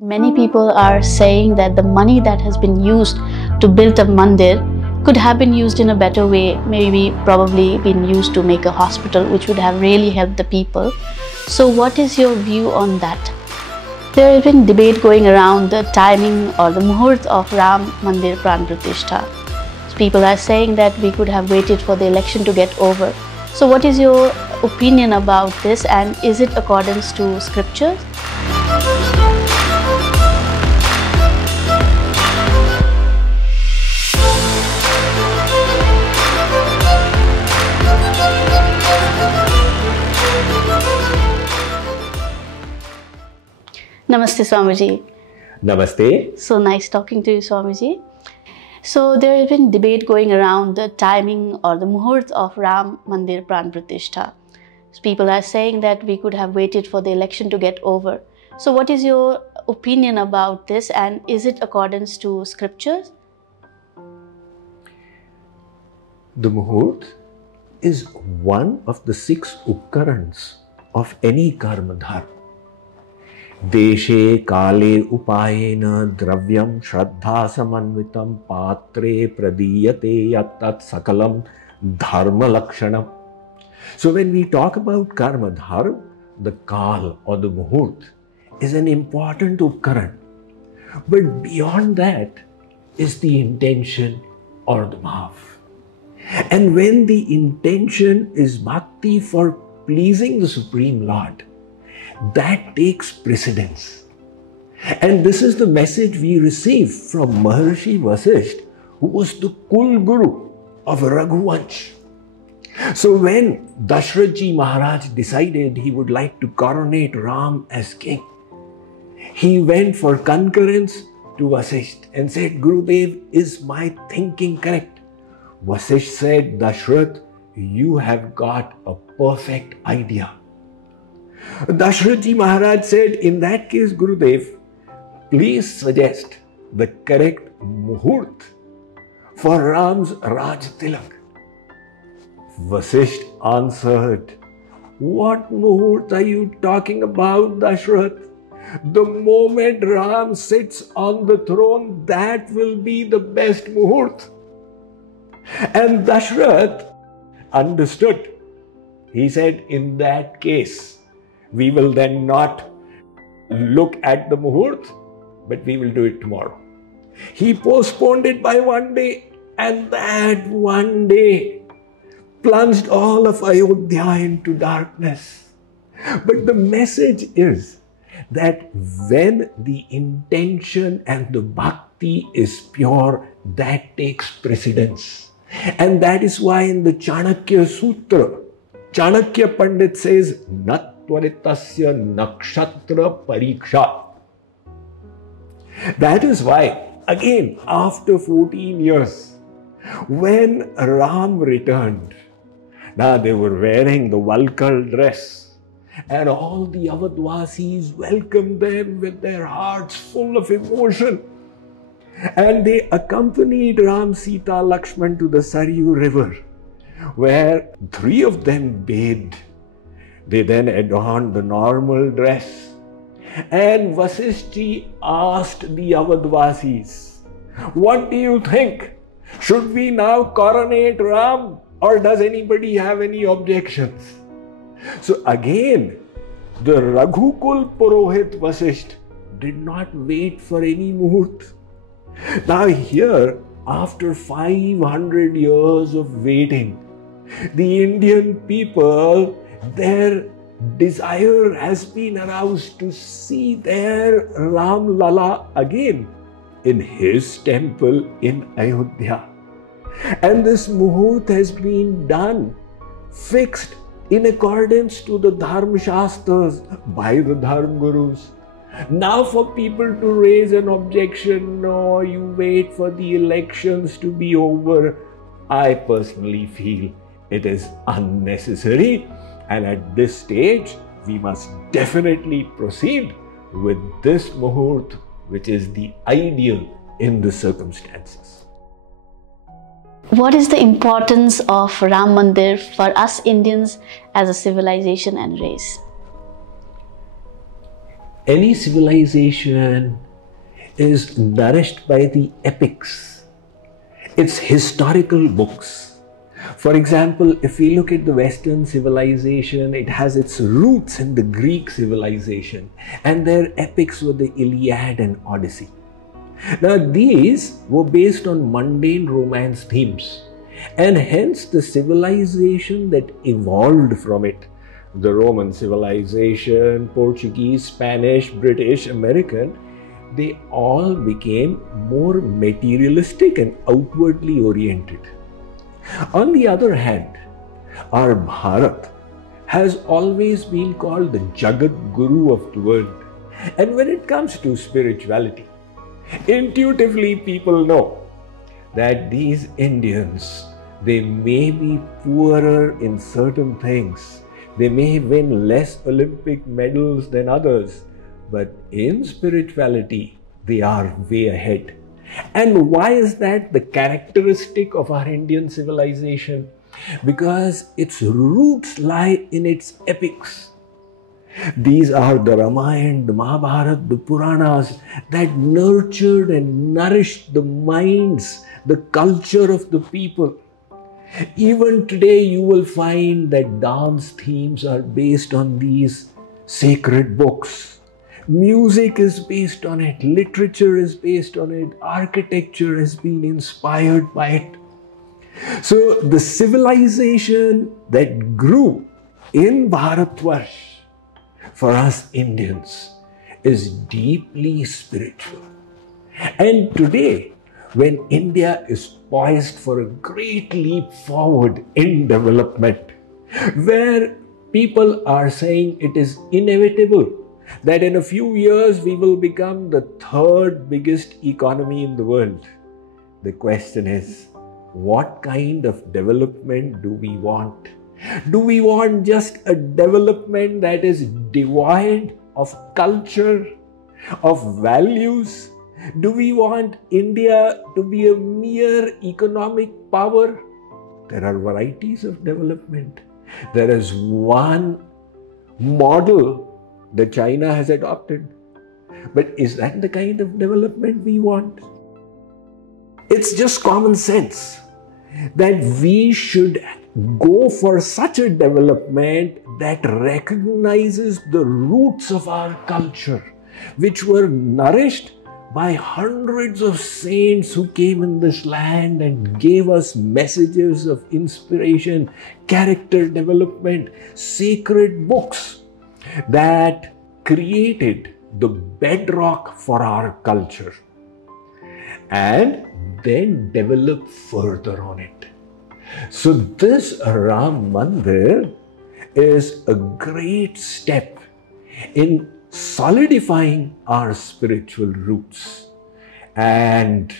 Many people are saying that the money that has been used to build a mandir could have been used in a better way, maybe probably been used to make a hospital, which would have really helped the people. So what is your view on that? There has been debate going around the timing or the Muhurth of Ram Mandir Pran-Prathistha. So people are saying that we could have waited for the election to get over. So what is your opinion about this, and is it accordance to scriptures? Namaste, Swamiji. Namaste. So nice talking to you, Swamiji. So there has been debate going around the timing or the Muhurth of Ram Mandir Pran-Prathistha. So people are saying that we could have waited for the election to get over. So what is your opinion about this, and is it accordance to scriptures? The Muhurth is one of the 6 upkarans of any karma dharma. Deshe kale upayena dravyam shraddha samanvitam patre pradiyate yattat sakalam dharma lakshanam. So when we talk about karma dharma, the kal or the muhurt is an important upkaran. But beyond that is the intention or the bhav. And when the intention is bhakti for pleasing the Supreme Lord, that takes precedence. And this is the message we receive from Maharishi Vasishtha, who was the Kul Guru of Raghuvansh. So when Dashrath Maharaj decided he would like to coronate Ram as king, he went for concurrence to Vasishtha and said, Gurudev, is my thinking correct? Vasishtha said, Dashrath, you have got a perfect idea. Dashrath Maharaj said, in that case, Gurudev, please suggest the correct Muhurt for Ram's Raj Tilak. Vasishtha answered, what Muhurt are you talking about, Dashrath? The moment Ram sits on the throne, that will be the best Muhurt. And Dashrath understood. He said, in that case, we will then not look at the Muhurt, but we will do it tomorrow. He postponed it by 1 day, and that 1 day plunged all of Ayodhya into darkness. But the message is that when the intention and the bhakti is pure, that takes precedence. And that is why in the Chanakya Sutra, Chanakya Pandit says, Nat Tvaritasya nakshatra pariksha. That is why, again, after 14 years, when Ram returned, now they were wearing the Valkal dress, and all the Avadvasis welcomed them with their hearts full of emotion. And they accompanied Ram, Sita, Lakshman to the Saryu river, where 3 of them bathed. They then adorned the normal dress. And Vasishtha asked the Avadvasis, what do you think? Should we now coronate Ram, or does anybody have any objections? So again, the Raghukul Purohit Vasishtha did not wait for any Muhurt. Now here, after 500 years of waiting, the Indian people, their desire has been aroused to see their Ram Lala again in his temple in Ayodhya. And this Muhurt has been done, fixed in accordance to the Dharma Shastras by the Dharma Gurus. Now for people to raise an objection, no, you wait for the elections to be over, I personally feel it is unnecessary. And at this stage, we must definitely proceed with this Muhurt, which is the ideal in the circumstances. What is the importance of Ram Mandir for us Indians as a civilization and race? Any civilization is nourished by the epics, its historical books. For example, if we look at the Western civilization, it has its roots in the Greek civilization, and their epics were the Iliad and Odyssey. Now, these were based on mundane romance themes, and hence the civilization that evolved from it, the Roman civilization, Portuguese, Spanish, British, American, they all became more materialistic and outwardly oriented. On the other hand, our Bharat has always been called the Jagadguru of the world. And when it comes to spirituality, intuitively people know that these Indians, they may be poorer in certain things, they may win less Olympic medals than others, but in spirituality, they are way ahead. And why is that the characteristic of our Indian civilization? Because its roots lie in its epics. These are the Ramayana, the Mahabharata, the Puranas that nurtured and nourished the minds, the culture of the people. Even today, you will find that dance themes are based on these sacred books. Music is based on it, literature is based on it, architecture has been inspired by it. So the civilization that grew in Bharatvarsh for us Indians is deeply spiritual. And today, when India is poised for a great leap forward in development, where people are saying it is inevitable that in a few years we will become the third biggest economy in the world. The question is, what kind of development do we want? Do we want just a development that is devoid of culture, of values? Do we want India to be a mere economic power? There are varieties of development. There is one model that China has adopted. But is that the kind of development we want? It's just common sense that we should go for such a development that recognizes the roots of our culture, which were nourished by hundreds of saints who came in this land and gave us messages of inspiration, character development, sacred books that created the bedrock for our culture, and then develop further on it. So this Ram Mandir is a great step in solidifying our spiritual roots. And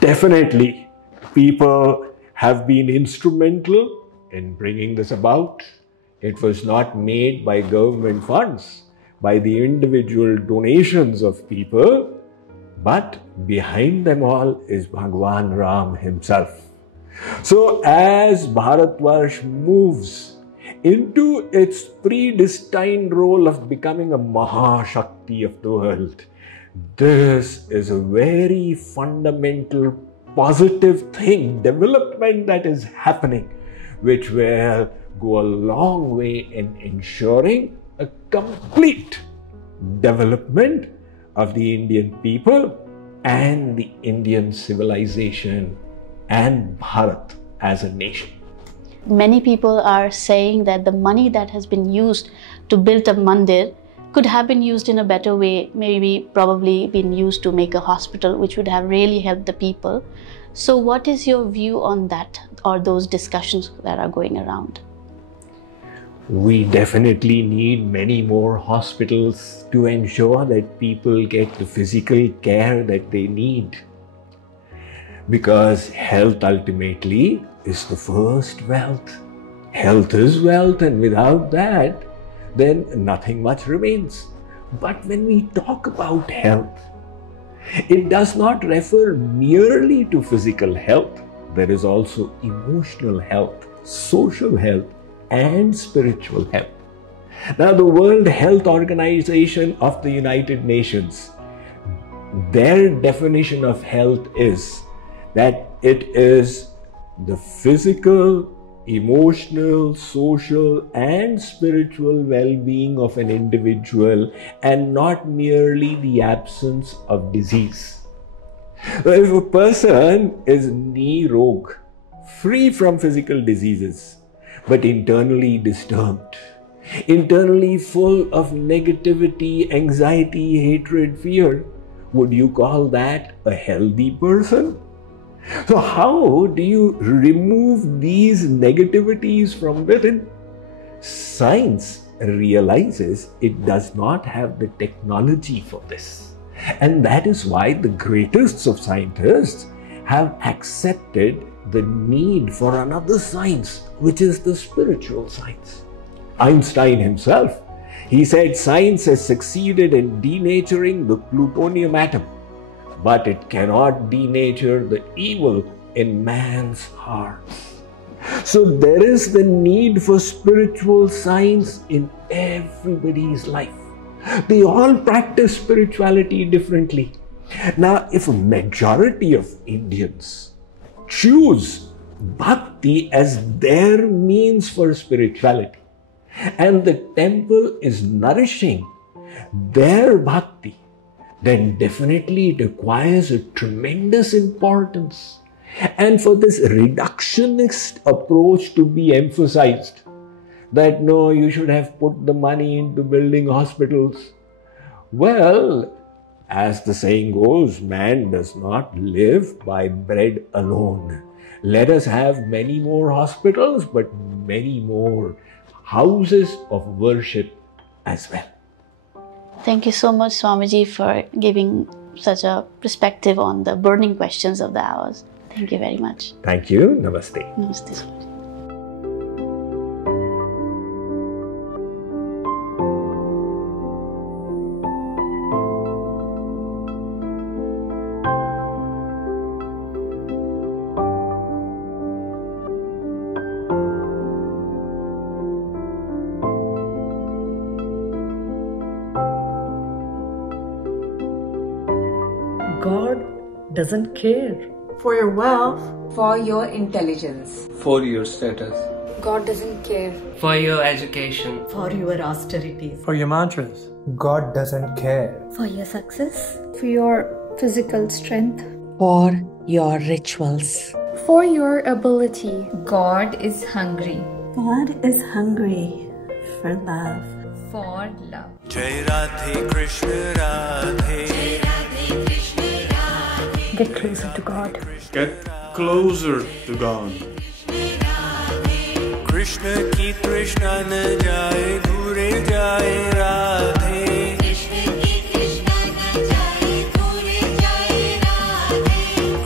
definitely people have been instrumental in bringing this about. It was not made by government funds, by the individual donations of people, but behind them all is Bhagwan Ram himself. So as Bharatvarsh moves into its predestined role of becoming a Mahashakti of the world, this is a very fundamental, positive thing, development that is happening, which will go a long way in ensuring a complete development of the Indian people and the Indian civilization and Bharat as a nation. Many people are saying that the money that has been used to build a mandir could have been used in a better way, maybe probably been used to make a hospital, which would have really helped the people. So what is your view on that, or those discussions that are going around? We definitely need many more hospitals to ensure that people get the physical care that they need. Because health ultimately is the first wealth. Health is wealth, and without that, then nothing much remains. But when we talk about health, it does not refer merely to physical health. There is also emotional health, social health, and spiritual health. Now, the World Health Organization of the United Nations, their definition of health is that it is the physical, emotional, social, and spiritual well-being of an individual, and not merely the absence of disease. So if a person is nirog, free from physical diseases, but internally disturbed, internally full of negativity, anxiety, hatred, fear, would you call that a healthy person? So how do you remove these negativities from within? Science realizes it does not have the technology for this. And that is why the greatest of scientists have accepted the need for another science, which is the spiritual science. Einstein himself, he said science has succeeded in denaturing the plutonium atom, but it cannot denature the evil in man's hearts. So there is the need for spiritual science in everybody's life. They all practice spirituality differently. Now, if a majority of Indians choose Bhakti as their means for spirituality, and the temple is nourishing their Bhakti, then definitely it acquires a tremendous importance. And for this reductionist approach to be emphasized, that no, you should have put the money into building hospitals. Well, as the saying goes, man does not live by bread alone. Let us have many more hospitals, but many more houses of worship as well. Thank you so much, Swamiji, for giving such a perspective on the burning questions of the hours. Thank you very much. Thank you. Namaste. Namaste, Swamiji. God doesn't care for your wealth, for your intelligence, for your status. God doesn't care for your education, for your austerities, for your mantras. God doesn't care for your success, for your physical strength, for your rituals, for your ability. God is hungry. God is hungry for love. For love. Jai Radhe Krishna Radhe. Get closer to God. Get closer to God. Krishna ki Krishna na jaye, dure jaye Radhe.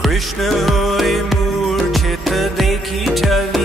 Krishna hoye moorchit dekhi chal